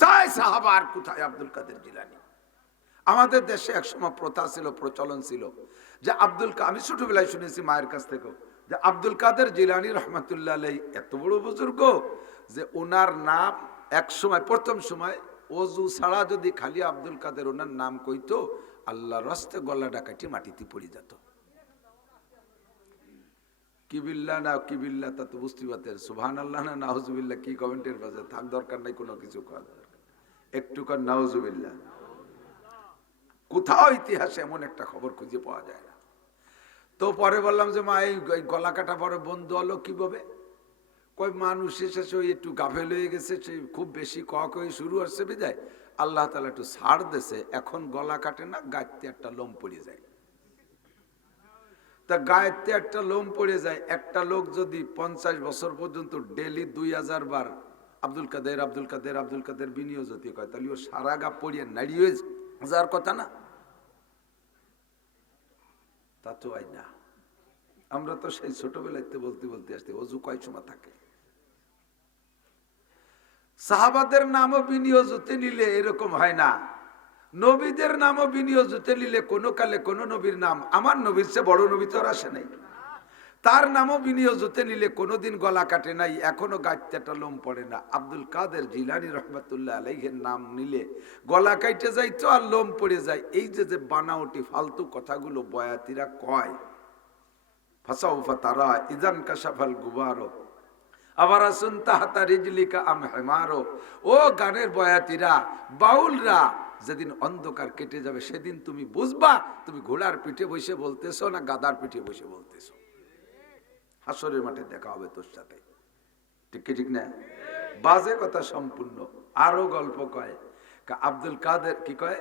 কোথায় সাহাবা আর কোথায় আব্দুল কাদের জিলানী? আমাদের দেশে একসময় প্রথা ছিল, প্রচলন ছিল যে আমি ছোটবেলায় শুনেছি মায়ের কাছ থেকেও, যে আব্দুল কাদের জিলানী রহমাতুল্লাহ আলাইহি এত বড় বুজুর্গ যে ওনার নাম এক সময়, প্রথম সময় ওযু ছাড়া যদি খালি আব্দুল কাদের ওনার নাম কইতো, আল্লাহর রাস্তে গলা ডাকাটি মাটিতে পড়ে যেত। কিবিল্লা না কিবিল্লা তা তো বুঝতে পারতেন, সুবহানাল্লাহ না নাউজুবিল্লাহ কি কমেন্টের বাজে থাক, দরকার নাই কোনো কিছু করার, একটু কর নাউজুবিল্লাহ। কোথাও ইতিহাসে এমন একটা খবর খুঁজে পাওয়া যায় না। তো পরে বললাম যে মা এই গলা কাটা পরে বন্ধ হলো কিভাবে? কই মানুষ এসেছে ওই একটু গাফেল হয়ে গেছে, সে খুব বেশি কয়ে শুরু হচ্ছে বিদায় আল্লাহ তাআলা একটু ছাড় দেছে, এখন গলা কাটে না, গায়েতে একটা লোম পড়ে যায়। তা গায়েতে একটা লোম পড়ে যায়, একটা লোক যদি 50 বছর পর্যন্ত ডেলি 2000 বার আব্দুল কাদের আব্দুল কাদের আব্দুল কাদের বিনিয়োগ যদি কয়, তাহলে ও সারা গা পড়িয়ে নাড়িয়ে যাওয়ার কথা না? তা তো হয় না। আমরা তো সেই ছোটবেলাতে বলতে বলতে আসতে অজু কয় সময় থাকে। সাহাবাদের নামও বিনিয়োজতে নিলে এরকম হয় না, নবীদের নামও বিনিয়োজতে নিলে কোনো কালে কোনো নবীর নাম, আমার নবীর চেয়ে বড় নবী তো আর আসে নাই, তার নামও বিনিয়োজতে নিলে কোনোদিন গলা কাটে নাই, এখনো গাইতে একটা লোম পড়ে না। আব্দুল কাদের জিলানী রহমাতুল্লাহ আলাইহির নাম নিলে গলা কাইটে যায় তো আর লোম পড়ে যায়। এই যে যে বানাওটি ফালতু কথাগুলো বয়াতিরা কয়, ফাসাউফা তারা ইজান কাশাফাল গুবারো আবার আসুন তাহাতা রিজলিকা আম হেমারো। ও গানের বয়াতিরা, বাউলরা, যেদিন অন্ধকার কেটে যাবে সেদিন তুমি বুঝবা তুমি ঘোড়ার পিঠে বসে বলতেছো না গাদার পিঠে বসে বলতেছো। হাসরের মাঠে দেখা হবে তোর সাথে, ঠিক কি ঠিক না? বাজে কথা সম্পূর্ণ। আরো গল্প কয়, আব্দুল কাদের কি কয়,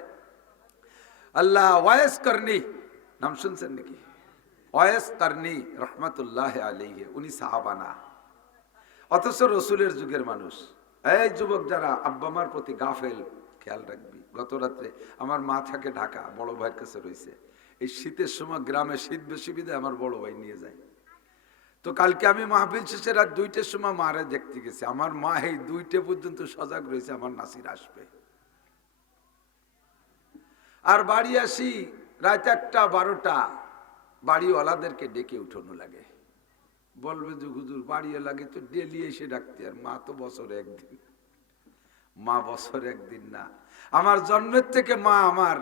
আল্লাহ ওয়াইস করনি, নাম শুনছেন নাকি? ওয়াইস করনি রহমাতুল্লাহ আলাইহি, উনি সাহাবা না, অথচ রসুলের যুগের মানুষ। এই যুবক যারা আব্বা মার প্রতি গাফেল, খেয়াল রাখবি। গত রাত্রে আমার মা থাকে ঢাকা, বড় ভাইয়ের কাছে রয়েছে। এই শীতের সময় গ্রামে শীত বেশি বিধায় আমার বড় ভাই নিয়ে যায়। তো কালকে আমি মাহফিল শেষে রাত 2টার সময় মারে দেখতে গেছি। আমার মা এই 2টা পর্যন্ত সজাগ রয়েছে আমার নাসির আসবে। আর বাড়ি আসি রাত 1টা 12টা, বাড়িওয়ালাদেরকে ডেকে উঠানো লাগে, বলবে যে হুজুর বাড়ি লাগে তো ডেলি এসে ডাকতে, আর মা তো বছরে একদিন। মা বছরে একদিন না, আমার জন্মের থেকে মা আমার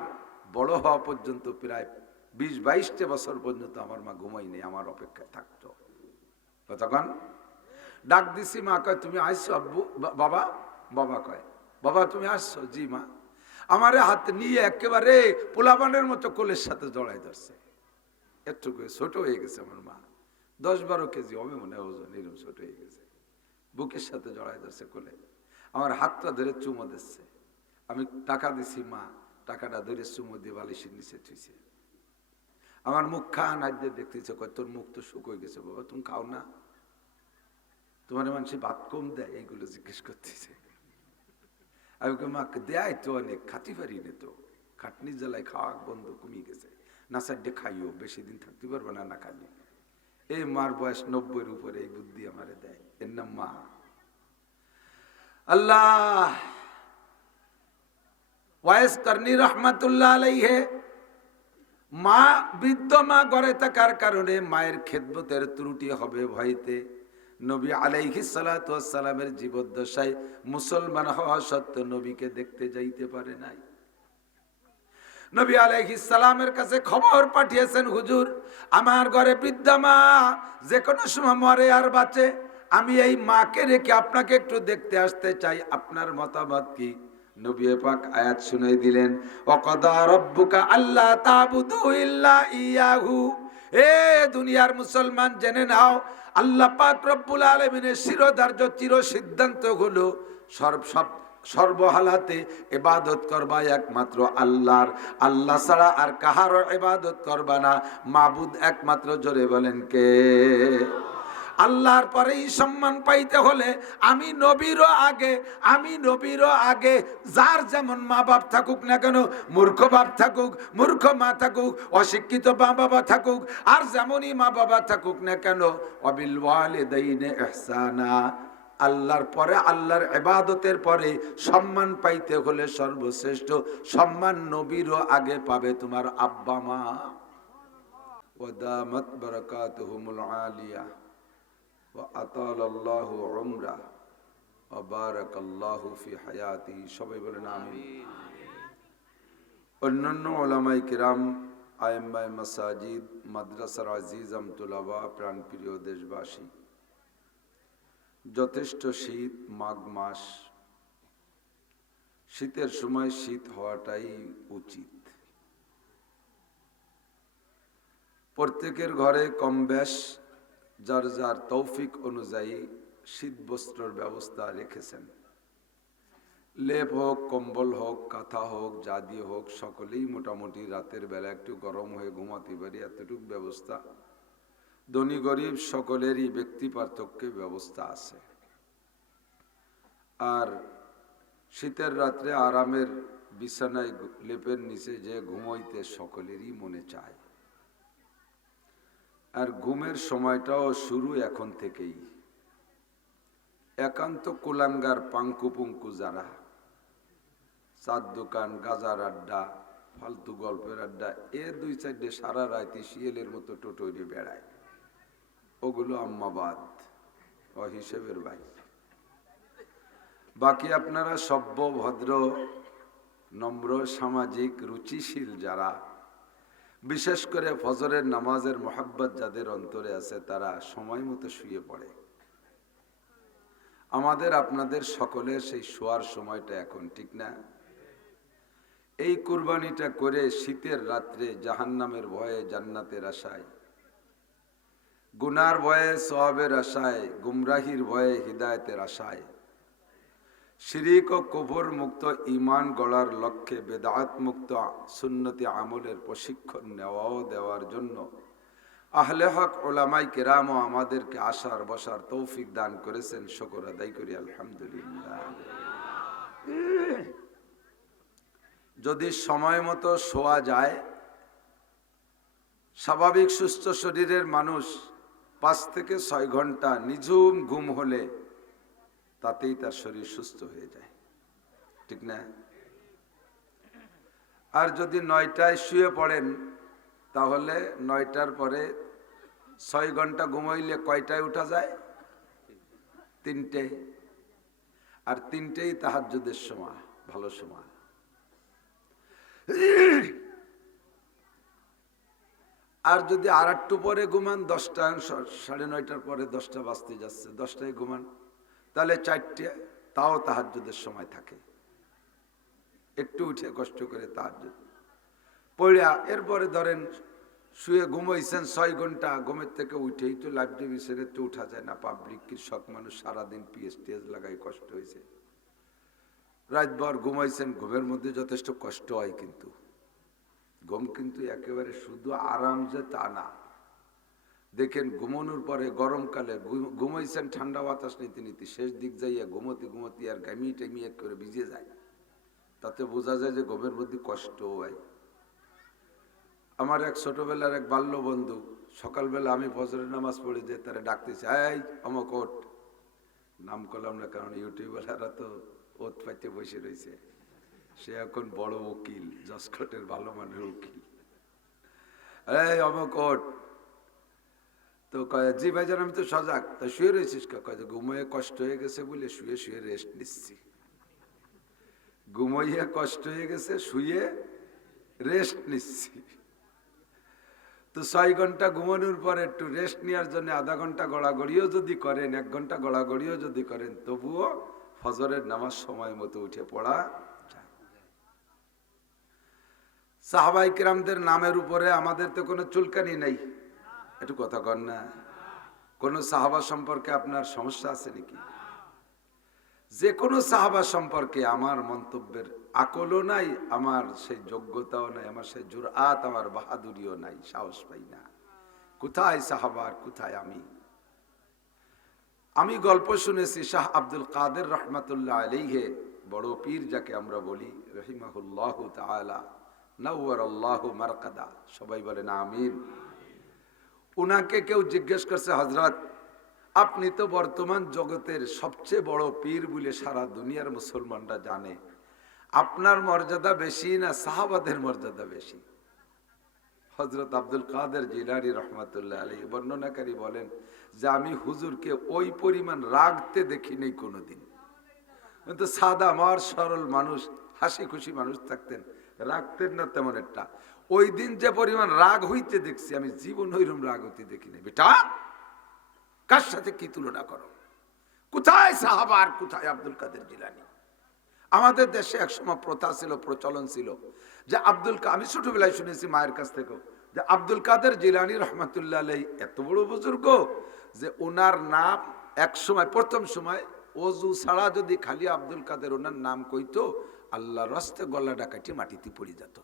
বড় হওয়া পর্যন্ত প্রায় 20-22টা বছর পর্যন্ত আমার মা ঘুমাইনি, আমার অপেক্ষায় থাকতো। তখন ডাক দিছি, মা কয় তুমি আসছো আব্বু? বাবা, বাবা কয় বাবা তুমি আসছো? জি মা। আমারে হাত নিয়ে একেবারে পোলাপানের মতো কোলের সাথে জড়াই ধরছে। একটু ছোট হয়ে গেছে আমার মা, 10-12 কেজি হবে মনে হয় ওজন, এরকম ছোট হয়ে গেছে। বুকের সাথে জড়াই ধরছে কোলে, আমার হাতটা ধরে চুমো দিচ্ছে। আমি টাকা দিছি, মা টাকাটা ধরে চুমো দিয়ে বালিশের নিচে থুইছে। আমার মুখ খান আজ দেখতেছে, কয় তোর মুখ তো শুকিয়ে গেছে বাবা, তুমি খাও না? তোমার মানুষ ভাত কম দেয়? এইগুলো জিজ্ঞেস করতেছে। আমি মা দেয় তো অনেক, খাতি পারি না তো, খাটনি জ্বালায় খাওয়া বন্ধ কমিয়ে গেছে, না সাইডে খাইও, বেশি দিন থাকতে পারবো না না খালি। এই মার বয়স 90-এর উপরে, এই বুদ্ধি আমারে দেয়, এর নাম মা। আল্লাহ ওয়াইস করনি রহমাতুল্লাহ আলাইহি, মা বৃদ্ধ মা ঘরে থাকার কারণে মায়ের খেদমতের ত্রুটি হবে ভয়তে নবী আলাইহিস সালাতু ওয়াস সালামের জীবদ্দশায় মুসলমান হওয়া সত্ত্বেও নবীকে দেখতে যাইতে পারে নাই। নবী আলাইহিস সালামের কাছে খবর পাঠিয়েছেন, হুজুর আমার ঘরে বৃদ্ধা মা যে কোনো সময় মরে আর বাঁচে, আমি এই মাকে রেখে আপনাকে একটু দেখতে আসতে চাই, আপনার মতামত কি? নবী পাক আয়াত শুনাই দিলেন, ওয়াকাদা রাব্বুকা আল্লা তা'বুদু ইল্লা ইয়াহু। এ দুনিয়ার মুসলমান জেনে নাও, আল্লাহ পাক রব্বুল আলামিনের শিরোধার্য চির সিদ্ধান্ত হলো সর্বহালাতে ইবাদত করবা একমাত্র আল্লাহর, আল্লাহ ছাড়া আর কাহারও ইবাদত করবা না। মাবুদ একমাত্র, জোরে বলেন কে? আল্লাহর পরে এই সম্মান পাইতে হলে আমি নবীরও আগে যার যেমন মা বাপ থাকুক না কেন, মূর্খ বাপ থাকুক, মূর্খ মা থাকুক, অশিক্ষিত মা বাবা থাকুক, আর যেমনই মা বাবা থাকুক না কেন, ওয়াবিল ওয়ালিদাইনি ইহসানা, আল্লাহর পরে, আল্লাহর ইবাদতের পরে সম্মান পাইতে হলে সর্বশ্রেষ্ঠ সম্মান নবীরও আগে পাবে তোমার আব্বা মা। ওয়াদামাত বারাকাতুহুমুল আলিয়া ওয়া আতালাল্লাহু উমরা ওয়া বারাকাল্লাহু ফি হায়াতিহি। সবাই বলেন আমিন। অন্যান্য উলামায়ে কিরাম, আইম্মায়ে মাসাজিদ, মাদ্রাসার আজিজ আমতুলাবা, প্রাণপ্রিয় দেশবাসী, যথেষ্ট শীত, মাঘ মাস, শীতের সময় শীত হওয়াটাই উচিত। প্রত্যেকের ঘরে কম বেশ যার যার তৌফিক অনুযায়ী শীত বস্ত্রের ব্যবস্থা রেখেছেন। লেপ হোক, কম্বল হোক, কাঁথা হোক, যা দিয়ে হোক, সকলেই মোটামুটি রাতের বেলা একটু গরম হয়ে ঘুমাতে পারি এতটুকু ব্যবস্থা। ধনী গরিব সকলেরই ব্যক্তি পার্থক্যে ব্যবস্থা আছে। আর শীতের রাত্রে আরামের বিছানায় লেপের নিচে যে ঘুমাইতে সকলেরই মনে চায়। আর ঘুমের সময়টাও শুরু এখন থেকেই। একান্ত কুলাঙ্গার পাঙ্কুপুঙ্কু যারা চার দোকান, গাজার আড্ডা, ফালতু গল্পের আড্ডা, এ দুই চারটে সারা রাতে শিয়ালের মতো টোটরি বেড়ায়, ওগুলো আম্মাবাদ ও হিসেবের বাইরে। বাকি আপনারা সভ্য, ভদ্র, নম্র, সামাজিক, রুচিশীল যারা, বিশেষ করে ফজরের নামাজের মোহাব্বত যাদের অন্তরে আছে, তারা সময় মতো শুয়ে পড়ে। আমাদের আপনাদের সকলের সেই শোয়ার সময়টা এখন, ঠিক না? এই কুরবানিটা করে শীতের রাত্রে জাহান্নামের ভয়ে জান্নাতের আশায়, গুনার ভয়ে সওয়াবের আশায়, গুমরাহির ভয়ে হিদায়েতের আশায়, শিরিক ও কুফর মুক্ত ঈমান গড়ার লক্ষ্যে বেদাত মুক্ত সুন্নতি আমলের প্রশিক্ষণ নেওয়াও দেওয়ার জন্য আহলে হক উলামায়ে কেরাম আমাদেরকে আসার বসার তৌফিক দান করেছেন। শুকর আদায় করি আলহামদুলিল্লাহ। যদি সময় মতো শোয়া যায়, স্বাভাবিক সুস্থ শরীরের মানুষ 5 থেকে 6 ঘন্টা নিঝুম ঘুম হলে তাতেই তার শরীর সুস্থ হয়ে যায়, ঠিক না? আর যদি 9টায় শুয়ে পড়েন, তাহলে 9টার পরে 6 ঘন্টা ঘুমাইলে কয়টায় উঠা যায়? 3টে। আর 3টেই তাহাজ্জুদের সময়, ভালো সময়। আর যদি আর একটু পরে ঘুমান, 10টা, 9:30 পরে 10টা বাজতে যাচ্ছে, 10টায় ঘুমান, তাহলে 4টে, তাও তাহাজ্জুদের সময় থাকে। একটু উঠে কষ্ট করে তাহাজ্জুদ পড়া, এরপরে ধরেন শুয়ে ঘুমাইছেন 6 ঘন্টা, ঘুমের থেকে উঠেই তো লাইব্রেরি ছেড়ে তো উঠা যায় না। পাবলিক কৃষক মানুষ, সারাদিন পিএসটিএস লাগাই কষ্ট হয়েছে, রাতভর ঘুমাইছেন, ঘুমের মধ্যে যথেষ্ট কষ্ট হয়। কিন্তু ঘুম কিন্তু একেবারে শুধু আরাম যে তা না। দেখেন ঘুমানোর পরে গরমকালে ঘুমাইছেন ঠান্ডা বাতাস নিতে নিতে, শেষ দিক যাইয়া ঘুমোতে ঘুমোতে আর ঘামিয়ে টামিয়ে করে ভিজে যায়, তাতে বোঝা যায় যে ঘুমের মধ্যে কষ্ট হয়। আমার এক ছোটবেলার এক বাল্য বন্ধু, সকালবেলা আমি ফজরের নামাজ পড়ে যে তারা ডাকতেছে, এই অমক ওঠ। নাম করলাম না, কারণ ইউটিউবাররা তো ওত পাইতে বসে রয়েছে। সে এখন বড় উকিল, জসকোটের ভালো মানের উকিল। এই অমক ওঠ। তো কয়, জি ভাইজান আমি তো সজাগ। তা শুয়ে রয়েছিস? কয়, ঘুমিয়ে কষ্ট হয়ে গেছে বলে শুয়ে শুয়ে রেস্ট নিচ্ছি। ঘুমাইয়া কষ্ট হয়ে গেছে, শুয়ে রেস্ট নিচ্ছি। তো 6 ঘন্টা ঘুমানোর পর একটু রেস্ট নেওয়ার জন্য আধা ঘন্টা গড়াগড়িও যদি করেন, 1 ঘন্টা গড়াগড়িও যদি করেন, তবুও ফজরের নামাজ সময় মতো উঠে পড়া যায়। সাহাবায়ে কেরামদের নামের উপরে আমাদের তো কোনো চুলকানি নাই, একটু কথা কন না। কোন সাহাবা সম্পর্কে আপনার সমস্যা আছে নাকি? যে কোনো সাহাবা সম্পর্কে আমার মন্তব্যের আকলও নাই, আমার সেই যোগ্যতাও নাই, আমার সেই জুরআত, আমার বাহাদুরিও নাই, সাহস পাই না। কোথায় সাহাবার, কোথায় আমি? আমি গল্প শুনেছি শাহ আব্দুল কাদের রহমাতুল্লাহ আলাইহি, বড় পীর যাকে আমরা বলি, রহিমাহুল্লাহু তাআলা, নাওয়ারাল্লাহু মারকাদা, সবাই বলেন আমিন। উনাকে কেউ জিজ্ঞেস করছে, হযরত আপনি তো বর্তমান জগতের সবচেয়ে বড় পীর বলে সারা দুনিয়ার মুসলমানরা জানে। আপনার মর্যাদা বেশি না সাহাবাদের মর্যাদা বেশি? হযরত আব্দুল কাদের জিলানী রহমাতুল্লাহ আলাইহি বর্ণনাকারী বলেন যে আমি হুজুরকে ওই পরিমাণ রাগতে দেখিনি কোনোদিন। কিন্তু সাদা মার সরল মানুষ, হাসি খুশি মানুষ থাকতেন, রাগতেন না তেমন একটা। ওই দিন যে পরিমাণ রাগ হইতে দেখছি আমি জীবন হইরম রাগ হইতে দেখিনি। বেটা কার সাথে কি তুলনা করো? কোথায় সাহাবা আর কোথায় আব্দুল কাদের জিলানী? আমাদের দেশে একসময় প্রথা ছিল, প্রচলন ছিল যে আমি ছোটবেলায় শুনেছি মায়ের কাছ থেকেও যে আব্দুল কাদের জিলানী রহমাতুল্লাহ আলাইহি এত বড় বুজুর্গ যে ওনার নাম এক সময় প্রথম সময় ওযু ছাড়া যদি খালি আব্দুল কাদের ওনার নাম কইতো আল্লাহর রাস্তে গলা ডাকাটি মাটিতে পড়ে যেত।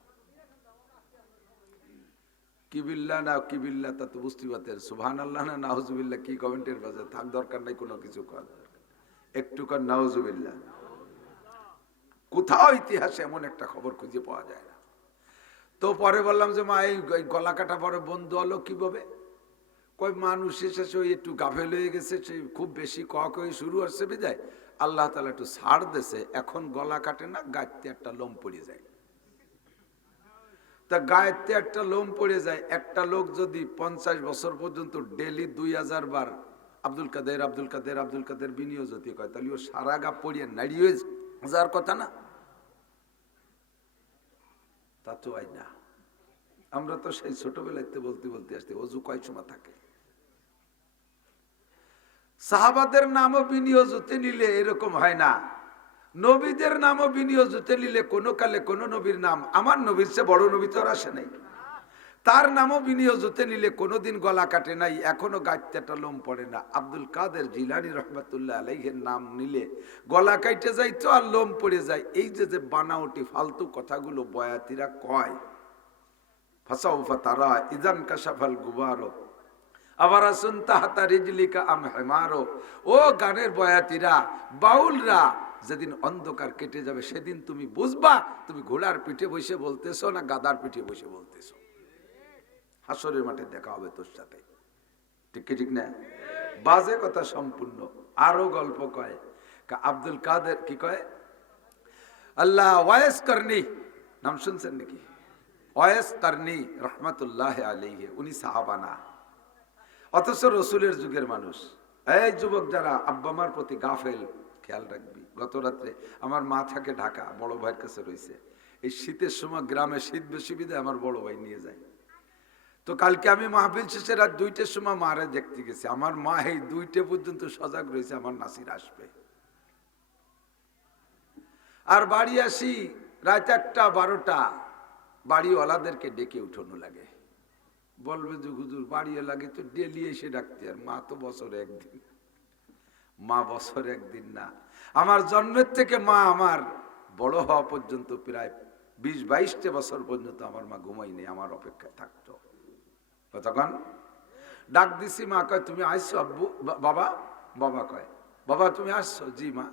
কিবিল্লা না কিবিল্লা তা তো বুঝতে পারতেন, সুবহানাল্লাহ না নাউজুবিল্লাহ কি কমেন্টের বাজে থাক, দরকার নাই কোনো কিছু করার, একটু কর নাউজুবিল্লাহ। কোথাও ইতিহাসে এমন একটা খবর খুঁজে পাওয়া যায় না। তো পরে বললাম যে মা এই গলা কাটা পরে বন্ধ হলো কিভাবে? কই মানুষ এসেছে ওই একটু গাফেল হয়ে গেছে, সে খুব বেশি কয়ে শুরু হচ্ছে বিদায় আল্লাহ তাআলা একটু ছাড় দেছে, এখন গলা কাটে না, গায়েতে একটা লোম পড়ে যায়। তা গায়েতে একটা লোম পড়ে যায়, একটা লোক যদি 50 বছর পর্যন্ত ডেলি 2000 বার আব্দুল কাদের আব্দুল কাদের আব্দুল কাদের বিনিয়োগ যদি কয় তাহলে ও সারা গা পড়িয়ে নাড়িয়ে যাওয়ার কথা না? তা তো আই না। আমরা তো সেই ছোটবেলাতে বলতে বলতে আসতে অজু কয় সময় থাকে। সাহাবাদের নামও বিনিয়োগ হতে নিলে এরকম হয় না, নবীদের নামও বিনিয়োগ হতে নিলে কোনো কালে কোনো নবীর নাম আমার নবীর চেয়ে বড় নবী তো আর আসে নাই, তার নামও বিনিয়োগ হতে নিলে কোনোদিন গলা কাটে নাই, এখনো গাইতে একটা লোম পড়ে না। আব্দুল কাদের জিলানী রহমাতুল্লাহ আলাইহির নাম নিলে গলা কাইটে যাইতো আর লোম পড়ে যায়। এই যে যে বানাওটি ফালতু কথাগুলো বয়াতিরা কয়, ফাসাউফা তারা ইদান কাশাফাল গুবারো আবার আসুন তাহাতা রিজলিকা আম হেমারো। ও গানের বয়াতিরা, বাউলরা, যেদিন অন্ধকার কেটে যাবে সেদিন তুমি বুঝবা তুমি ঘোড়ার পিঠে বসে বলতেছো না গাদার পিঠে বসে বলতেছো। হাসরের মাঠে দেখা হবে তোর সাথে, ঠিক কি ঠিক না? বাজে কথা সম্পূর্ণ। আরো গল্প কয়, আব্দুল কাদের কি কয়, আল্লাহ ওয়াইস করনি, নাম শুনছেন নাকি? ওয়াইস করনি রহমাতুল্লাহ আলাইহি, উনি সাহাবা না, অথচ রসুলের যুগের মানুষ। এই যুবক যারা আব্বা মার প্রতি গাফেল, খেয়াল রাখবি। গত রাত্রে আমার মা থাকে ঢাকা, বড় ভাইয়ের কাছে রয়েছে। এই শীতের সময় গ্রামে শীত বেশি বিধায় আমার বড় ভাই নিয়ে যায়। তো কালকে আমি মাহফিল শেষে রাত 2টার সময় মারে দেখতে গেছি। আমার মা এই 2টা পর্যন্ত সজাগ রয়েছে আমার নাসির আসবে। আর বাড়ি আসি রাত 1টা 12টা, বাড়িওয়ালাদেরকে ডেকে উঠানো লাগে, বলবে যে হুজুর বাড়ি লাগে তো ডেলি এসে ডাকতে, আর মা তো বছরে একদিন। মা বছরে একদিন না, আমার জন্মের থেকে মা আমার বড় হওয়া পর্যন্ত প্রায় 20-22টা বছর পর্যন্ত আমার মা ঘুমাইনি, আমার অপেক্ষায় থাকতো। তখন ডাক দিছি, মা কয় তুমি আসছো আব্বু? বাবা, বাবা কয় বাবা তুমি আসছো? জি মা।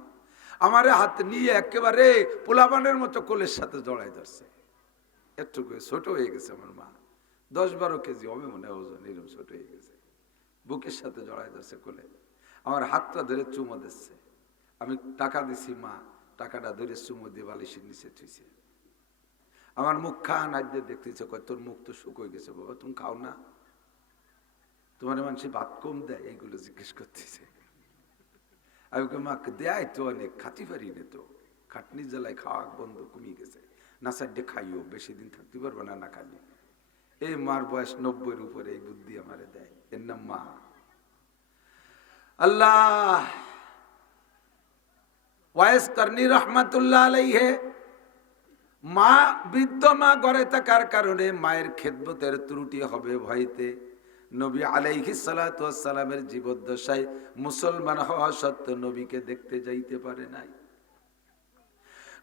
আমারে হাত নিয়ে একেবারে পোলাবানের মতো কোলের সাথে জড়াই ধরছে। একটু ছোট হয়ে গেছে আমার মা, 10-12 কেজি হবে মনে হয় ওজন, এরকম ছোট হয়ে গেছে। বুকের সাথে জড়াই ধরছে কোলে, আমার হাতটা ধরে চুমো দিচ্ছে। আমি টাকা দিছি, মা টাকাটা ধরে চুমো দিয়ে বালিশের নিচে থুইছে। আমার মুখ খান আজ দেখতেছে, কয় তোর মুখ তো শুকোয় গেছে বাবা, তুমি খাও না? তোমার মানুষ ভাত কম দেয়? এইগুলো জিজ্ঞেস করতেছে। আমি মা দেয় তো অনেক, খাতি পারি না তো, খাটনি জ্বালায় খাওয়া বন্ধ কমিয়ে গেছে, না সাইডে খাইও, বেশি দিন থাকতে পারবো না না খালি। এই মার বয়স 90-এর উপরে, এই বুদ্ধি আমারে দেয়, এর নাম মা। আল্লাহ ওয়াইস করনি রহমাতুল্লাহ আলাইহি, মা বৃদ্ধ মা ঘরে থাকার কারণে মায়ের খেদমতের ত্রুটি হবে ভয়তে নবী আলাইহিস সালাতু ওয়াস সালামের জীবদ্দশায় মুসলমান হওয়া সত্ত্বেও নবীকে দেখতে যাইতে পারে নাই।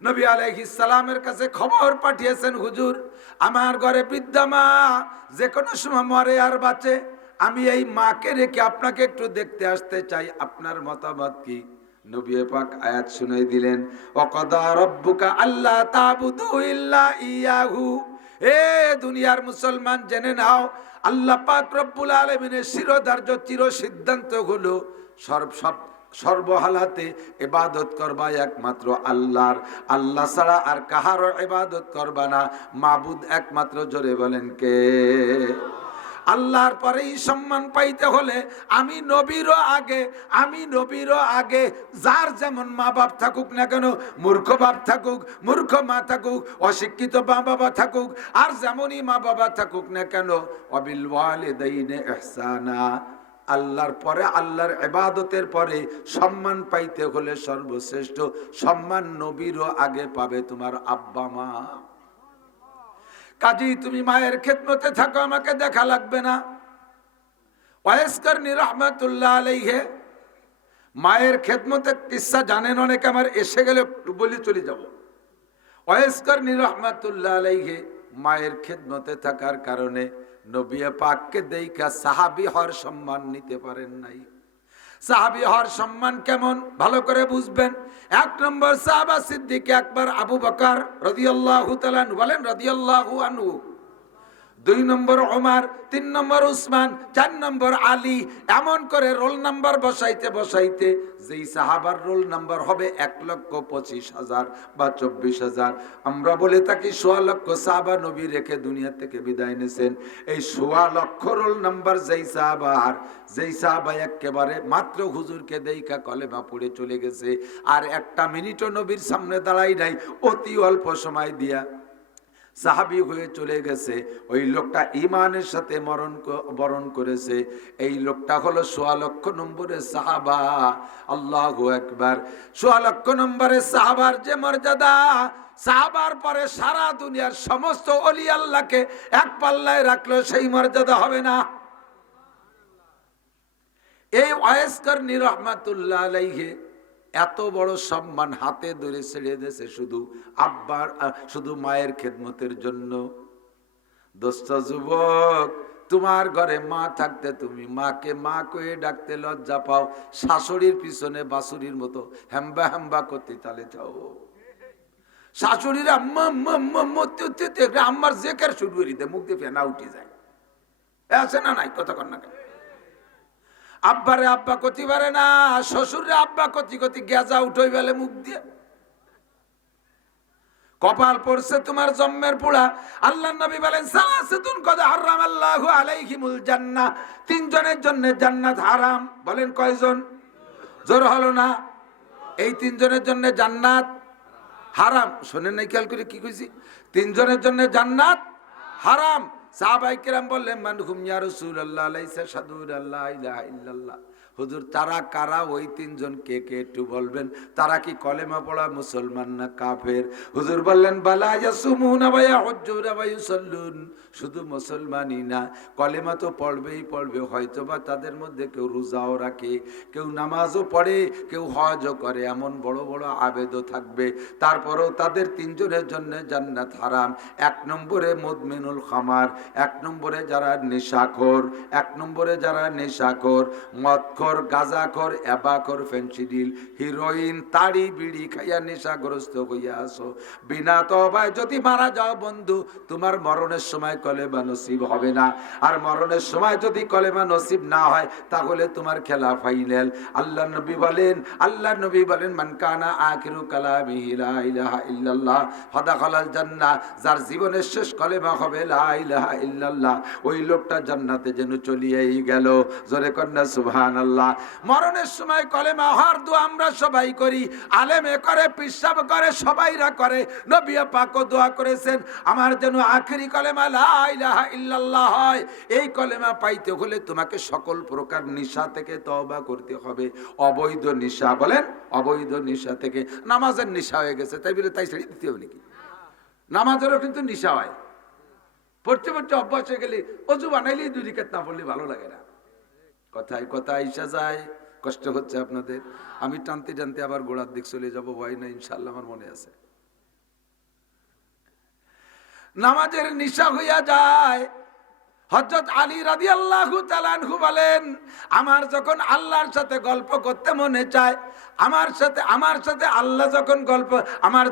নবী আলাইহিস সালামের কাছে খবর পাঠিয়েছেন, হুজুর আমার ঘরে বৃদ্ধা মা যে কোনো সময় মরে আর বাঁচে, আমি এই মাকে রেখে আপনাকে একটু দেখতে আসতে চাই, আপনার মতামত কি? নবী পাক আয়াত শুনাই দিলেন, ওয়াকাদা রাব্বুকা আল্লা তা'বুদু ইল্লা ইয়াহু। এ দুনিয়ার মুসলমান জেনে নাও, আল্লাহ পাক রব্বুল আলামিনের শিরোধার্য চির সিদ্ধান্ত হলো সর্বহালাতে ইবাদত করবা একমাত্র আল্লাহর, আল্লাহ ছাড়া আর কাহারও ইবাদত করবা না। মাবুদ একমাত্র, জোরে বলেন কে? আল্লাহর পরেই সম্মান পাইতে হলে আমি নবীরও আগে যার যেমন মা বাপ থাকুক না কেন, মূর্খ বাপ থাকুক, মূর্খ মা থাকুক, অশিক্ষিত মা বাবা থাকুক, আর যেমনই মা বাবা থাকুক না কেন, ওয়াবিল ওয়ালিদাইনি ইহসানা, আল্লাহর পরে, আল্লাহর ইবাদতের পরে সম্মান পাইতে হলে সর্বশ্রেষ্ঠ সম্মান নবীরও আগে পাবে তোমার আব্বা মা। কাজী তুমি মায়ের খেদমতে থাকো, আমাকে দেখা লাগবে না। ওয়াইস করনি রহমাতুল্লাহ আলাইহি মায়ের খেদমতে কিসসা জানেন অনেকে, আমার এসে গেলে বলি চলে যাব। ওয়াইস করনি রহমাতুল্লাহ আলাইহি মায়ের খেদমতে থাকার কারণে নবী পাককে দেইখা সাহাবী হওয়ার সম্মান নিতে পারেন নাই। সাহাবী হওয়ার সম্মান কেমন ভালো করে বুঝবেন। এক নম্বর সাহাবা সিদ্দিক আকবর আবু বকর রাদিয়াল্লাহু তাআলা আনহু, বলেন রাদিয়াল্লাহু আনহু। 2 নম্বর ওমর, 3 নম্বর উসমান, 4 নম্বর আলী। এমন করে রোল নাম্বার বসাইতে বসাইতে যেই সাহাবার রোল নাম্বার হবে 1,25,000 বা 24,000। আমরা বলে থাকি 1.25 লক্ষ সাহাবা নবী রেখে দুনিয়া থেকে বিদায় নিয়েছেন। এই 1.25 লক্ষ রোল নাম্বার যেই সাহাবা একেবারে মাত্র হুজুরকে দেইখা কলেমা পড়ে চলে গেছে, আর একটা মিনিটও নবীর সামনে দাঁড়াই নাই, অতি অল্প সময় দিয়া সাহাবী হয়ে চলে গেছে। ওই লোকটা ঈমানের সাথে বরণ করেছে। এই লোকটা হলো 1.25 লক্ষ নম্বরের সাহাবা। আল্লাহু আকবার। 1.25 লক্ষ নম্বরের সাহাবার যে মর্যাদা, সাহাবার পরে সারা দুনিয়ার সমস্ত ওলি আল্লাহকে এক পাল্লায় রাখলো সেই মর্যাদা হবে না। এই ওয়াইস করনি রহমাতুল্লাহ আলাইহি এত বড় সম্মান হাতে ধরে ছেড়ে দিয়েছে শুধু মায়ের খেদমতের জন্য। দোস্ত যুবক, তোমার ঘরে মা থাকতে তুমি মাকে মা কয়ে ডাকতে লজ্জা পাও, শাশুড়ির পিছনে বাসুরির মতো হেম্বা হেম্বা করতে তালে যাও। শাশুড়ির আম্মার জেকের শুরু করে দিতে মুখ দিয়ে ফেনা উঠে যায়, আছে না নাই? কথা কর না কেন? আব্বারে আব্বা কতি পারে না, শ্বশুরে আব্বা কতি কতি গেজা উঠই বেলে মুখ দিয়ে। কপাল পড়ছে তোমার জন্মের পোড়া। আল্লাহ নবী বলেন সালাসাতুন কদ হারামাল্লাহু আলাইহিমুল জান্নাহ, 3 জনের জন্য জান্নাত হারাম। বলেন কয়জন? জোর হলো না? এই 3 জনের জন্য জান্নাত হারাম। শুনেন নাই, খেয়াল করে কি কইছি? 3 জনের জন্য জান্নাত হারাম। সাহাবায়ে কেরাম বললেন মান হুম ইয়া রাসূলুল্লাহ লাইসা শাদুর আল্লাহ ইলাহা ইল্লাল্লাহ। হুজুর তারা কারা? ওই 3 জন কে কে একটু বলবেন? তারা কি কলেমা পড়া মুসলমান না কাফের? হুজুর বললেন বালা ইয়াসুমুনা ওয়া ইয়াহুজ্জুনা ওয়া ইউসাল্লুন। শুধু মুসলমানই না, কলেমা তো পড়বেই পড়বে, হয়তোবা তাদের মধ্যে কেউ রোজাও রাখে, কেউ নামাজও পড়ে, কেউ হজও করে, এমন বড় বড় আবেদও থাকবে। তারপরেও তাদের 3 জনের জন্য জান্নাত হারাম। 1 নম্বরে মুদমিনুল খামার, 1 নম্বরে যারা নেশাখোর, 1 নম্বরে যারা নেশাখোর, মদখোর, গাঁজাখোর, এবাখোর, ফেন্সিডিল, হিরোইন, তাড়ি বিড়ি খাইয়া নেশাগ্রস্ত হইয়া আসো। বিনা তওবায় যদি মারা যাও বন্ধু, তোমার মরণের সময় কলেমা নসিব হবে না। আর মরণের সময় যদি কলেমা নসিব না হয় তাহলে তোমার খেলা ফাইনাল। আল্লাহ নবী বলেন মান কানা আখিরু কালামিহি লা ইলাহা ইল্লাল্লাহ ফাদাখালাল জান্নাহ। যার জীবনের শেষ কলেমা হবে লা ইলাহা ইল্লাল্লাহ, ওই লোকটা জান্নাতে যেন চলিয়েই গেল। জোরে কন্যা সুবহানাল্লাহ। মরণের সময় কলেমা হওয়ার দোয়া আমরা সবাই করি, আলেমে করে, পিসাব করে, সবাইরা করে। নবী পাকও দোয়া করেছেন আমার যেন আখেরি কলেমা লা ইলাহা ইল্লাল্লাহ হয়। এই কলেমা পাইতে হলে তোমাকে সকল প্রকার নেশা থেকে তওবা করতে হবে। অবৈধ নেশা, বলেন অবৈধ নেশা থেকে। নামাজের নেশা হয়ে গেছে তাই বলে তাই ছেড়ে দিতে হবে নাকি? নামাজেরও কিন্তু নেশা হয়। পড়তে পড়তে অভ্যাস হয়ে গেলে অজু বানাইলেই 2 রাকাত না পড়লে ভালো লাগে না। কথায় কথায় ইসা যায়, কষ্ট হচ্ছে আপনাদের। আমি টানতে টানতে আবার গোড়ার দিক চলে যাবো, ভয় না, ইনশাআল্লাহ আমার মনে আছে। নামাজের নেশা হইয়া যায়, হযরত আলী রাদিয়াল্লাহু তাআলা আনহু বলেন, আমার যখন আল্লাহর সাথে গল্প করতে মনে চায়, আমার সাথে আল্লাহ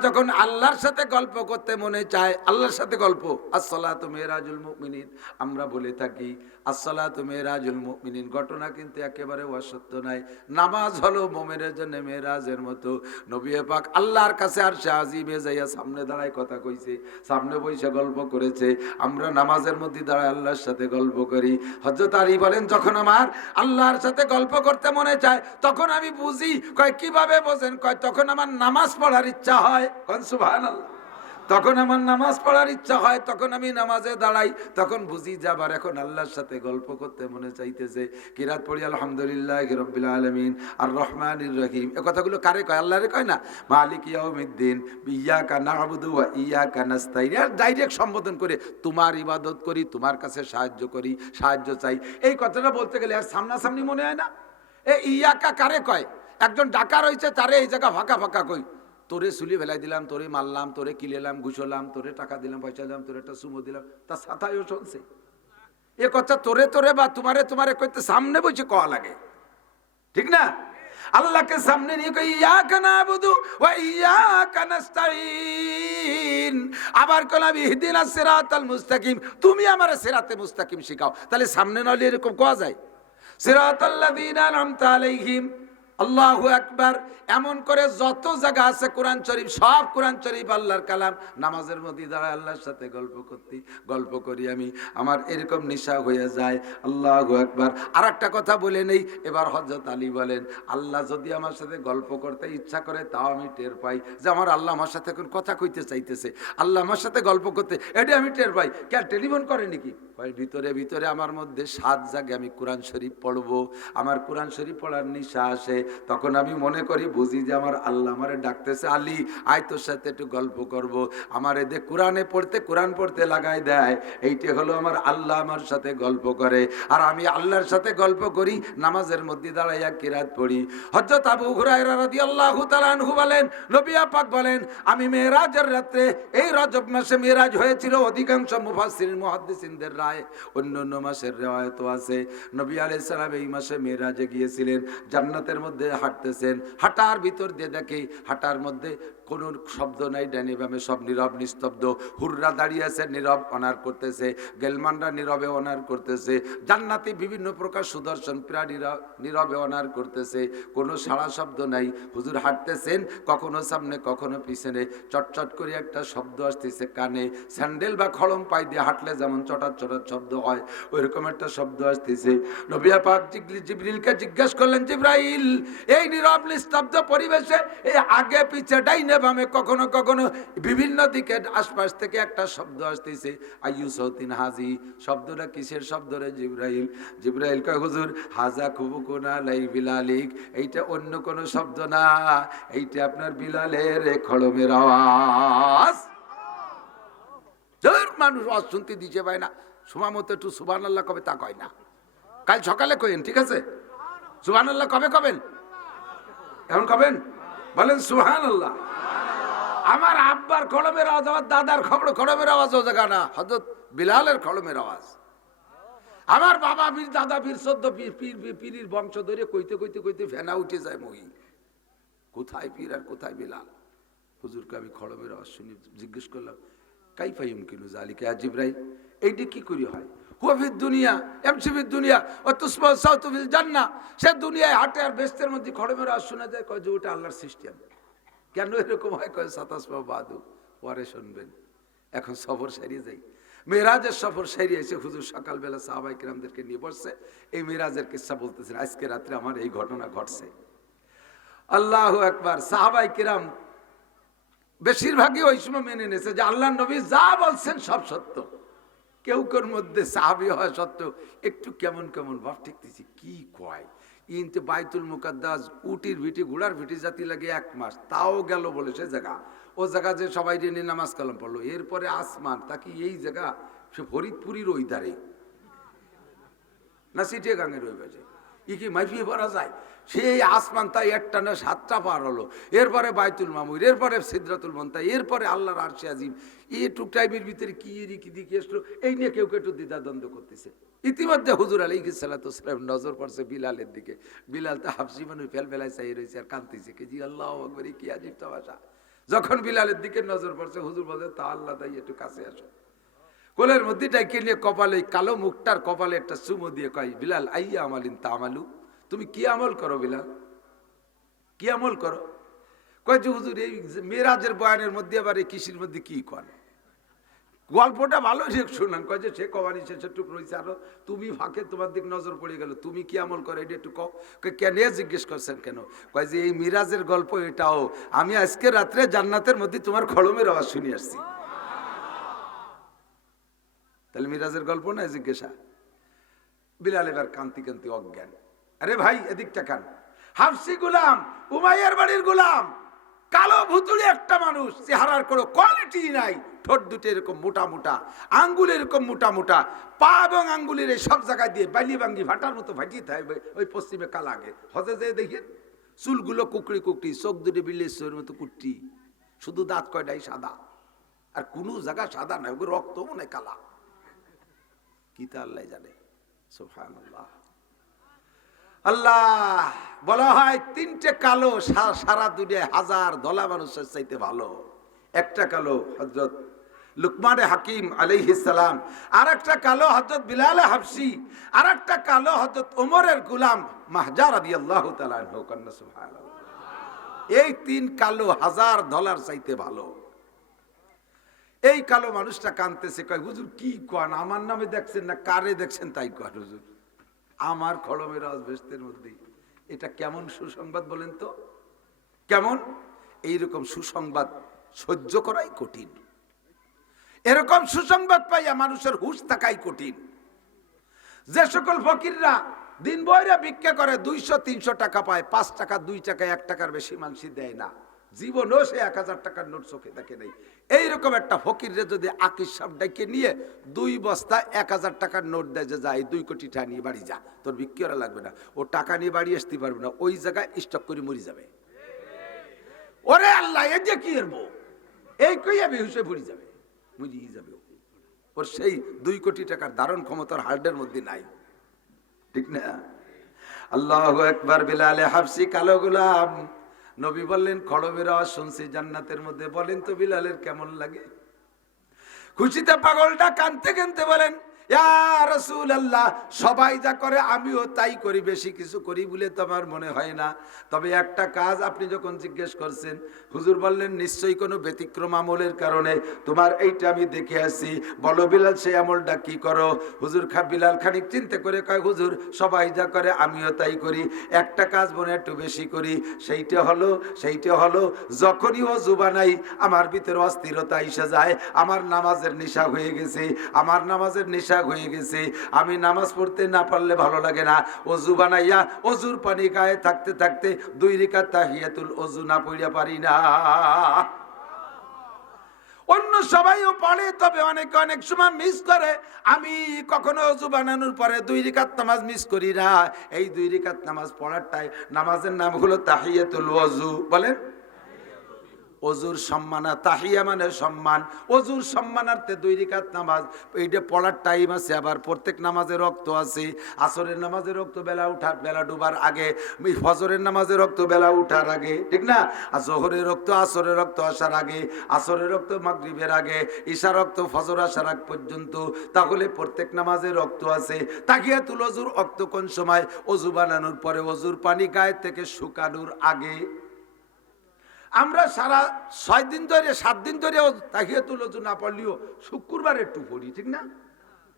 যখন আল্লাহর সাথে গল্প করতে মনে চায়, আল্লাহর সাথে গল্প, আসসালাতু মিরাজুল মুমিনিন, আমরা বলে থাকি আসসালাতু মিরাজুল মুমিনিন, ঘটনা কিন্তু একেবারে অসত্য নয়। নামাজ হলো মুমিনের জন্য মেরাজের মতো। নবী পাক আল্লাহর কাছে আরশে আজিমে যাইয়া সামনে দাঁড়ায় কথা কইছে, সামনে বসে গল্প করেছে। আমরা নামাজের মধ্যে দাঁড়ায় আল্লাহর সাথে গল্প করি। হযরত আলী বলেন, যখন আমার আল্লাহর সাথে গল্প করতে মনে চায় তখন আমি বুঝি। কয় কিভাবে বোঝেন? কয় তখন আমার নামাজ পড়ার ইচ্ছা হয়। কোন সুবহানাল্লাহ। তখন আমার নামাজ পড়ার ইচ্ছা হয়, তখন আমি নামাজে দাঁড়াই, তখন বুঝি যে আবার এখন আল্লাহর সাথে গল্প করতে মনে চাইতেছে। কিরাত পড়ি আলহামদুলিল্লাহি রাব্বিল আলামিন আর রহমানির রহিম। এই কথাগুলো কারে কয়? আল্লাহরে কয় না? মালিক ইয়াউমিদ্দিন ইয়্যাকা না'বুদু ওয়া ইয়্যাকা নাস্তাইন। আর ডাইরেক্ট সম্বোধন করে তোমার ইবাদত করি, তোমার কাছে সাহায্য করি, সাহায্য চাই। এই কথাটা বলতে গেলে আর সামনাসামনি মনে হয় না? এই ইয়াকা কারে কয়? একজন ডাকা রয়েছে, তারে এই জায়গা ফাঁকা ফাঁকা কই, তোরে চুলি ফেলাই দিলাম, তোরে মারলাম, তোরে কিলেলাম, ঘুষলাম, তোরে টাকা দিলাম, পয়সা দিলাম, তোরে একটা সুমো দিলাম, তার সাথায়ও চলছে। এ কথা তোরে তোরে বা তোমারে তোমারে কইতে সামনে বসে কওয়া লাগে, ঠিক না? আল্লাহকে সামনে নিয়ে কই ইয়াকা না'বুদু ওয়া ইয়াকা নাস্তাইন। আবার কলাম ইহদিনাস সিরাতাল মুস্তাকিম, তুমি আমারে সিরাতে মুস্তাকিম শিখাও। তাহলে সামনে নলে এরকম কোয়া যায়? সিরাতাল্লাযীনা আন'আমতা আলাইহিম, আল্লাহু আকবার। এমন করে যত জায়গা আছে কোরআন শরীফ, সব কোরআন শরীফ আল্লাহর কালাম। নামাজের মধ্যে দাঁড়ায় আল্লাহর সাথে গল্প করি আমি, আমার এরকম নেশা হয়ে যায়। আল্লাহু আকবার। আর একটা কথা বলে নেই, এবার হযরত আলী বলেন, আল্লাহ যদি আমার সাথে গল্প করতে ইচ্ছা করে তাও আমি টের পাই যে আমার আল্লাহ আমার সাথে এখন কথা কইতে চাইতেছে, আল্লাহ আমার সাথে গল্প করতে, এটা আমি টের পাই। কে টেলিফোন করে নাকি? ভিতরে ভিতরে আমার মধ্যে 7 জাগে আমি কোরআন শরীফ পড়বো, আমার কোরআন শরীফ পড়ার নেশা আসে। তখন আমি মনে করি, বুঝি যে আমার আল্লাহ আমারে ডাকতেছে, আলী আয় তোর সাথে একটু গল্প করব। আমার এদের কোরআন পড়তে লাগাই দেয়। এইটা হলো আমার আল্লাহ আমার সাথে গল্প করে, আর আমি আল্লাহর সাথে গল্প করি নামাজের মধ্যে দাঁড়াইয়া কিরাত পড়ি। হযরত আবু হুরায়রা রাদিয়াল্লাহু তাআলা আনহু বলেন, নবী পাক বলেন, আমি মেরাজের রাতে, এই রজব মাসে মেরাজ হয়েছিল। অধিকাংশ মুফাসসিরিন মুহাদ্দিসিনদের রায়, অন্য মাসের রিওয়ায়াতও আছে, নবী আলাইহিস সালাম এই মাসে মেরাজে গিয়েছিলেন। জান্নাতের মধ্যে হাঁটতেছেন, হাঁটার ভিতর দিয়ে দেখে হাঁটার মধ্যে কোনো শব্দ নাই, ডানে বামে সব নীরব নিস্তব্ধ। হুররা দাঁড়িয়ে আছে, নীরব অনার করতেছে, গেলমানরা নীরবে অনার করতেছে, জান্নাতে বিভিন্ন প্রকার সুদর্শন প্রাণীরা নীরবে অনার করতেছে, কোনো সাড়া শব্দ নাই। হুজুর হাঁটতেছেন, কখনো সামনে কখনো পিছনে, চটচট করে একটা শব্দ আসতেছে কানে। স্যান্ডেল বা খড়ম পাই দিয়ে হাঁটলে যেমন চটার চটার শব্দ হয়, ওইরকম একটা শব্দ আসতেছে। নবী পাক জিবরিলকে জিজ্ঞেস করলেন, জিবরাইল, এই নীরব নিস্তব্ধ পরিবেশে এই আগে পিছে ডাইনে বামে কখনো কখনো বিভিন্ন দিকে আশপাশ থেকে একটা শব্দ আসতেছে, আইয়ুসাউতিন হাজি, শব্দটা কিসের শব্দ রে জিবরাইল? জিবরাইল কয়, হুজুর হাজা খুবুকুনা লাই বিলালিক, এইটা অন্য কোনো শব্দ না, এইটা আপনার বিলালের খড়মের আওয়াজ। মানুষ আওয়াজ শুনতে দিতে পায় না, সময় মতো একটু সুবহানাল্লাহ কবে তা কয় না। কাল সকালে কইেন, ঠিক আছে? সুবহানাল্লাহ কবে কবেন? এখন কবেন? বলেন সুবহানাল্লাহ। আমার আব্বার খড়মের আওয়াজ, আমার দাদার খড়মের আওয়াজ ও জায়গা না, হযরত বিলালের খড়মের আওয়াজ। আমার বাবা পীর, দাদা পীর, 14 পীরের বংশ ধরে কইতে কইতে কইতে ফেনা উঠে যায় মহি, কোথায় পীর আর কোথায় বিলাল। হুজুরকে আমি খড়মের আওয়াজ শুনি, জিজ্ঞেস করলাম, কাইফা ইউমকিনু যালিকা ইয়া জিবরাইল, এইটা কি করে হয়? হুয়া ফিদ দুনিয়া এমসি ফিদ দুনিয়া ওয়া তুসমা সাউতু ফিল জান্নাহ, সে দুনিয়ায় হাটে আর বেস্তের মধ্যে খড়মের আওয়াজ শোনা যায়। কয় যে ওটা আল্লাহর সিস্টেম। কেন এরকম হয়? কয় সাতাসমা বাদু, পরে শুনবেন। এখন সফর সারিয়ে যাই, মেরাজের সফর সারিয়ে এসে হুজুর সকালবেলা সাহাবায়ে কিরামদেরকে নিয়ে বসছে, এই মেরাজের কিসসা বলতেছেন, আজকে রাত্রে আমার এই ঘটনা ঘটছে। আল্লাহু আকবার। সাহাবায়ে কিরাম বেশিরভাগই ওই সময় মেনে নিয়েছে যে আল্লাহর নবী যা বলছেন সব সত্য। কেউ কেউর মধ্যে সাহাবী হয় সত্ত্বেও একটু কেমন কেমন ভাব ঠেকতেছি, কি কয় ইনতে বাইতুল মুকাদ্দাস উটির ভিটি ঘোড়ার ভিটি জাতি লাগে 1 মাস, তাও গেল বলে সে জায়গা, ও জায়গা যে সবাই নিয়ে নামাজ কালাম পড়লো। এরপরে আসমান, তাকে এই জায়গা সে ফরিদপুরির ওই ধারে না সিটিয়া গাঙের ওই বাজে, ই কি মাইফিয়ে পড়া যায়? সেই আসমান তাই একটা না 7টা পার হলো, এরপরে বাইতুল মামুর, এরপরে সিদরাতুল মুনতাহা, এরপরে আল্লাহর আরশে আজিম। এইটুক টাইমের ভিতরে কি দিকে আসলো, এই নিয়ে কেউ কেউ একটু দ্বিধাদ্বন্দ্ব করতেছে। ইতিমধ্যে হুজুর আলাইহিস সালাতু ওয়াস সালাম নজর পড়ছে বিলালের দিকে। বিলাল তো হাফসি মানুষ, ফেলফেলায় চাই রয়েছে আর কাঁদতেছে, কে জি আল্লাহু আকবার, কি আজীব তামাশা। যখন বিলালের দিকে নজর পড়ছে, হুজুর বলে তা আল্লাহ তাই একটু কাছে আসো। কোলের মধ্যে ডাইকে নিয়ে কপালে, কালো মুখটার কপালে একটা চুমো দিয়ে কয়, বিলাল আইয়া আমালিন তামালু, তুমি কি আমল করো বিলাল, কি আমল করো? কয় যে হুজুর এই মেরাজের বয়ানের মধ্যে আবার এই কৃষির মধ্যে কি করে, গল্পটা ভালো শুনান। কয় যে সে কবানি শেষের টুক রয়েছে আরো, তুমি ফাঁকে তোমার দিক নজর পড়ে গেল, তুমি কি আমল করো এটা একটু কও। কেন জিজ্ঞেস করছেন কেন? কয় যে এই মিরাজের গল্প এটাও, আমি আজকে রাত্রে জান্নাতের মধ্যে তোমার খড়মের আওয়াজ শুনে আসছি। তাহলে মিরাজের গল্প না জিজ্ঞাসা। বিলাল এবার কান্তি কান্তি অজ্ঞান। আরে ভাই এদিকটা কান, হাফসি গোলাম, উমাইয়ার বাড়ির গোলাম, কালো ভুতুড়ে একটা মানুষ, চেহারার কোনো কোয়ালিটি নাই, ঠোঁট দুটো এরকম মোটা মোটা, আঙ্গুল এরকম মোটা মোটা, পা এবং আঙ্গুলের এই সব জায়গায় দিয়ে বালি ভাঙ্গি ভাটার মতো ভাটিয়ে থাকবে ওই পশ্চিমে কালাগে। হজে যেয়ে দেখেন চুলগুলো কুকড়ি কুকড়ি, চোখ দুটো বিলের মতো কুট্টি, শুধু দাঁত কয়টাই সাদা, আর কোনো জায়গা সাদা নয়, রক্ত মনে কালা। কি তা আল্লাহ জানে। সুবহানাল্লাহ। আল্লাহ বলা হয় 3টে কালো সারা দুনিয়ায় হাজার ধলা মানুষের চাইতে ভালো। একটা কালো হযরত লুকমান হাকিম আলাইহিস সালাম, আর একটা কালো হযরত বিলাল হাবশি, আর একটা কালো হযরত ওমরের গোলাম মাহজা রাদিয়াল্লাহু তাআলা আনহু। কন্না সুবহানাল্লাহ। এই 3 কালো হাজার ডলার চাইতে ভালো। এই কালো মানুষটা কাঁদতেছে, কয় হুজুর কি কোন, আমার নামে দেখছেন না কারে দেখছেন তাই কয় হুজুর, আমার খড়মের আজবেস্তের মধ্যে। এটা কেমন সুসংবাদ বলেন তো, কেমন? এইরকম সুসংবাদ সহ্য করাই কঠিন, এরকম সুসংবাদ পাইয়া মানুষের হুঁশ থাকাই কঠিন। যে সকল ফকিররা দিন বইরা ভিক্ষা করে 200-300 টাকা পায়, 5 টাকা 2 টাকা 1 টাকার বেশি মানুষ দেয় না, জীবনও সে 1000 টাকার নোট চোখে দেখে নেই। এইরকম একটা ফকিররে যদি আকিস সাহেব ডেকে নিয়ে 2 বস্তা 1000 টাকার নোট দেয়, যে যায় 2 কোটি টাকা নিয়ে বাড়ি যা, তোর বিক্রি করা লাগবে না, ও টাকা নিয়ে বাড়ি আসতে পারবে না, ওই জায়গায় স্টক করে মরি যাবে। ওরে আল্লাহ, এ যে কি এর বউ, এই কইয়া বেহুশে পড়ে যাবে, মরিয়ে যাবে। ওর সেই 2 কোটি টাকার ধারণ ক্ষমতার হার্টের মধ্যে নাই, ঠিক না? আল্লাহু আকবার। বিলাল হাবশি কালো গোলাম, নবী বললেন খড়মের আওয়াজ শুনছি জান্নাতের মধ্যে। বলেন তো বিলালের কেমন লাগে? খুশিতে পাগলটা কাঁদতে কাঁদতে বলেন, ইয়া রাসূলুল্লাহ, সবাই যা করে আমিও তাই করি, বেশি কিছু করি বলে তো আমার মনে হয় না। তবে একটা কাজ আপনি যখন জিজ্ঞেস করছেন, হুজুর বললেন নিশ্চয়ই কোনো ব্যতিক্রম আমলের কারণে তোমার এইটা আমি দেখে আসি। বলো বিলাল, সেই আমলটা কি করো? হুজুর বিলাল খানিক চিন্তা করে কয়, হুজুর সবাই যা করে আমিও তাই করি, একটা কাজ মনে একটু বেশি করি। সেইটা হলো যখনই ওযু বানাই আমার ভিতরে অস্থিরতা এসে যায়, আমার নামাজের নেশা হয়ে গেছে, আমার নামাজের নেশা হয়ে গেছে, আমি নামাজ পড়তে না পারলে ভালো লাগে না। ওযু বানাইয়া ওযুর পানি গায়ে থাকতে থাকতে 2 রাকাত তাহিয়াতুল ওযু না পড়িয়া পারি না। অন্য সবাইও পড়ে, তবে অনেক সময় মিস করে। আমি কখনো ওযু বানানোর পরে 2 রাকাত নামাজ মিস করি না। এই 2 রাকাত নামাজ পড়ারটাই নামাজের নাম হলো তাহিয়াতুল ওযু। বলেন ওযুর সম্মান, তাহিয়া মানে সম্মান, ওযুর সম্মানার্থে 2 রাকাত নামাজ, এইটা পড়ার টাইম আছে। আবার প্রত্যেক নামাজের রক্ত আছে। আসরের নামাজের রক্ত বেলা ডুবার আগে, ফজরের নামাজের রক্ত বেলা উঠার আগে, ঠিক না? আর জোহরের রক্ত আসরের রক্ত আসার আগে, আসরের রক্ত মাগরিবের আগে, ঈশার রক্ত ফজর আসার আগ পর্যন্ত। তাহলে প্রত্যেক নামাজের রক্ত আছে। তাহিয়াতুল ওযুর রক্ত কোন সময়? ওযু বানানোর পরে, ওযুর পানি গায়ে থেকে শুকানোর আগে। আমরা সারা 6 দিন ধরে 7 দিন ধরে তাহিয়াতুল ওযু না পড়লেও শুক্রবার একটু পড়ি, ঠিক না?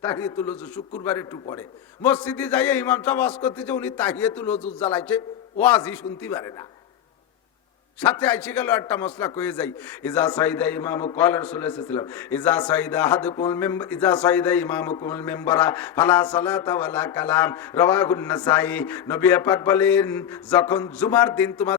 তাহিয়াতুল ওযু শুক্রবার একটু পড়ে। মসজিদে যাইয়ে ইমাম সাহেব ওয়াজ করতেছে, উনি তাহিয়াতুল ওযু জ্বালাইছে, ওয়াজই শুনতে পারে না। সাথে আইসে গেল একটা মশলা কয়ে যাই, ইজা সাইদা ইমামু ক্বাল রাসূলুল্লাহ সাল্লাল্লাহু আলাইহি ওয়াসাল্লাম ইজা সাইদা আহাদুকুম মিম্বার ইজা সাইদা ইমামুকুম মিম্বারা ফালা সালাতা ওয়ালা কালাম, রাওয়াহুন নাসাই। নবী পাক বলেন, যখন জুমার দিন তোমার